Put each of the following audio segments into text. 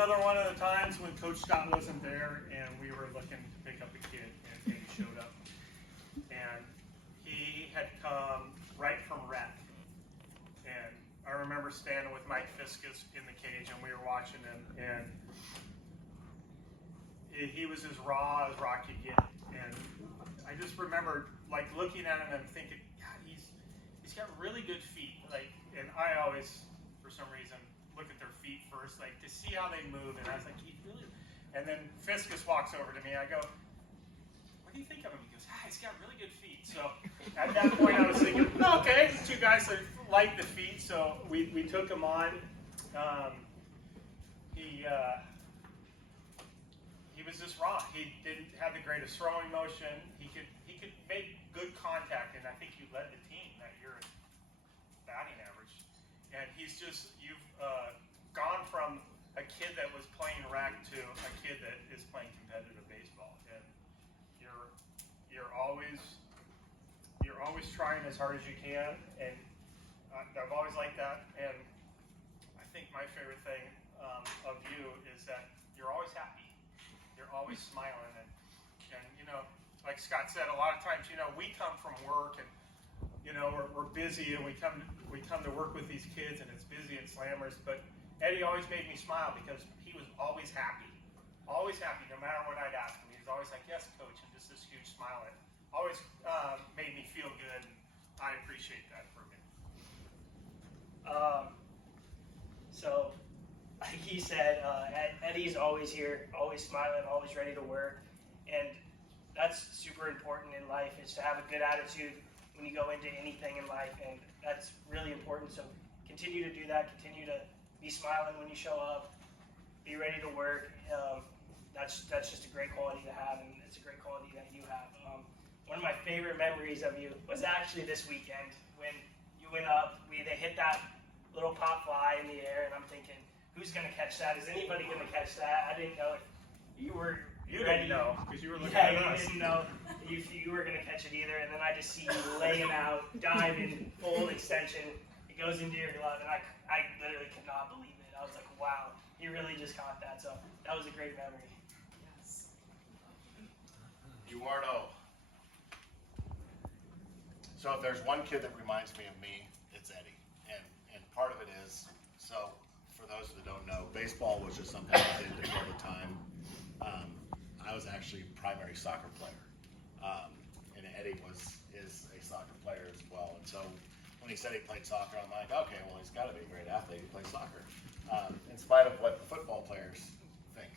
another one of the times when Coach Scott wasn't there and we were looking to pick up a kid and he showed up. And he had come right from rec. And I remember standing with Mike Fiskus in the cage and we were watching him, and he was as raw could get. And I just remember like looking at him and thinking, God, he's got really good feet. Like, and I always, for some reason, look at their feet first, like to see how they move. And I was like, he really. And then Fiskus walks over to me. I go, what do you think of him? He goes, he's got really good feet. So at that point, I was thinking, okay, two guys that like the feet. So we took him on. He was just raw. He didn't have the greatest throwing motion. He could make good contact, and I think you led the team that year in batting average. And he's just, you've gone from a kid that was playing rec to a kid that is playing competitive baseball, and you're always trying as hard as you can, and I've always liked that. And I think my favorite thing of you is that you're always happy. You're always smiling, and you know, like Scott said, a lot of times, you know, we come from work and you know we're busy, and we come to work with these kids, and it's busy and slammers. But Eddie always made me smile because he was always happy, no matter what I'd ask him. He was always like, "Yes, coach," and just this huge smile. It always made me feel good, and I appreciate that from him. So, like he said, Eddie's always here, always smiling, always ready to work, and that's super important in life, is to have a good attitude when you go into anything in life, and that's really important. So continue to do that, continue to be smiling when you show up, be ready to work. That's just a great quality to have, and it's a great quality that you have. One of my favorite memories of you was actually this weekend when you went up, they hit that little pop fly in the air, and I'm thinking, who's going to catch that? Is anybody going to catch that? I didn't know if you were You ready. didn't know because you were looking at us. You didn't know if you were going to catch it either, and then I just see you laying out, diving, full extension. It goes into your glove, and I literally could not believe it. I was like, wow, he really just caught that. So that was a great memory. Yes. Eduardo. So if there's one kid that reminds me of me, it's Eddie. And part of it is, so for those that don't know, baseball was just something I did to fill the time. I was actually a primary soccer player. And Eddie is a soccer player as well. And so when he said he played soccer, I'm like, okay, well, he's got to be a great athlete. He plays soccer. In spite of what the football players think.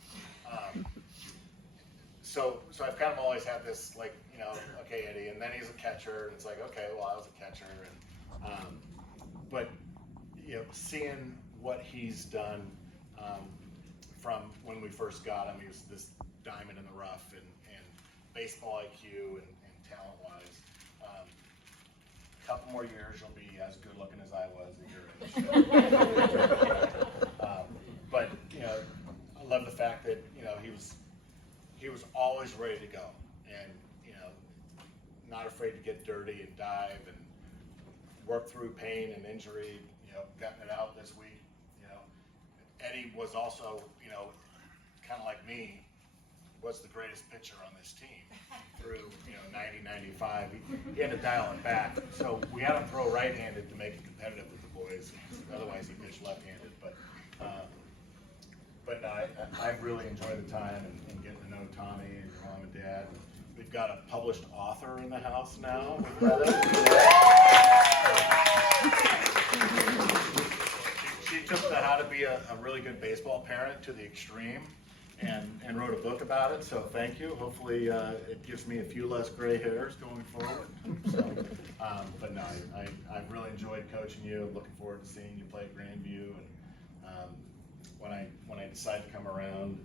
So I've kind of always had this, like, you know, okay, Eddie, and then he's a catcher, and it's like, okay, well, I was a catcher, and but you know, seeing what he's done from when we first got him, he was this diamond in the rough, and baseball IQ and talent-wise. A couple more years, you'll be as good looking as I was at your age. But you know, I love the fact that you know he was always ready to go, and you know, not afraid to get dirty and dive and work through pain and injury. You know, gotten it out this week. You know, Eddie was also, you know, kind of like me, was the greatest pitcher on this team through, you know, 90, 95. He had to dial it back. So we had him throw right-handed to make it competitive with the boys. Otherwise, he pitched left-handed. But no, I've really enjoyed the time and getting to know Tommy and your mom and dad. We've got a published author in the house now with Greta. She took the how to be a really good baseball parent to the extreme and wrote a book about it, so thank you. Hopefully it gives me a few less gray hairs going forward. So, but no, I've really enjoyed coaching you. Looking forward to seeing you play at Grandview. And when I decide to come around,